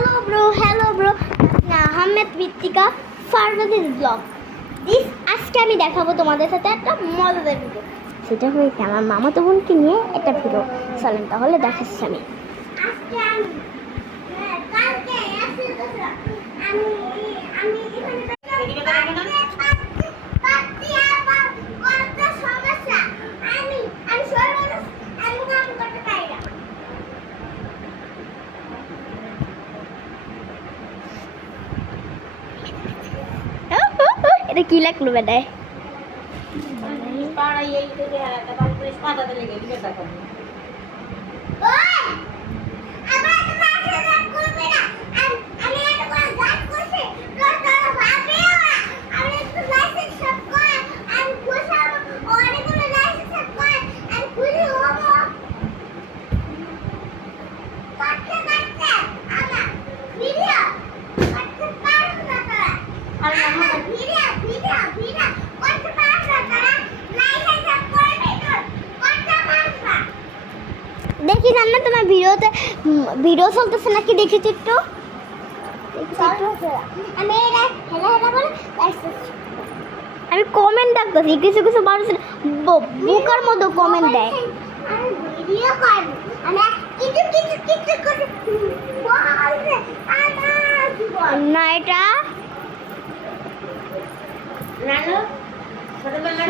hello bro. Ahmed ভিত্তিকা ফারজাদিস blog this. আজকে আমি দেখাবো তোমাদের সাথে একটা মজাদার ভিডিও। সেটা হয়েছে আমার মামাতো বোনকে নিয়ে একটা ভিডিও। চলেন তাহলে দেখাচ্ছি আমি। আজকে আমি কালকে এটা কি লাগলো বেটায়? দেখি জানো তোমার ভিডিও চলতেছে নাকি দেখেছি একটু। আমি কমেন্ট দেখতেছি, কিছু কিছু মানুষ বোকার মতো কমেন্ট দেয়। না এটা ছোটবেলা